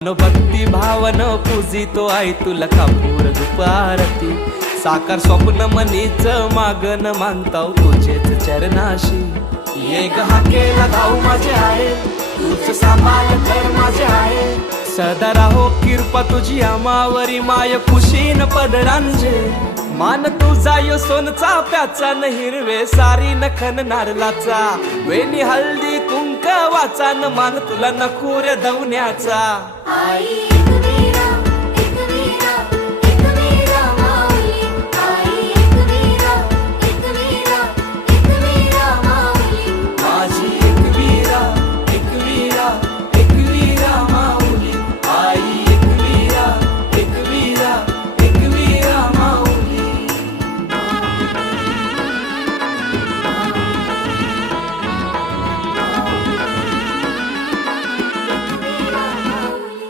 भक्ती भावन पूजितो आई तुला कापूर दुपारती साकार स्वप्न मनीच मागन मानताव तुझेच चरणाशी ये गहा केला धाव माझे आहे तुझ सांभाळ कर माझे आहे सदा राहो कृपा तुझी आमावरी माय खुशीन पदरांजे मान तुझा यो सोनचा प्याचा न हिरवे सारी नखन नारलाचा वेणी हल्दी कुंक वाचा न मान तुला नखुर धवण्याचा आई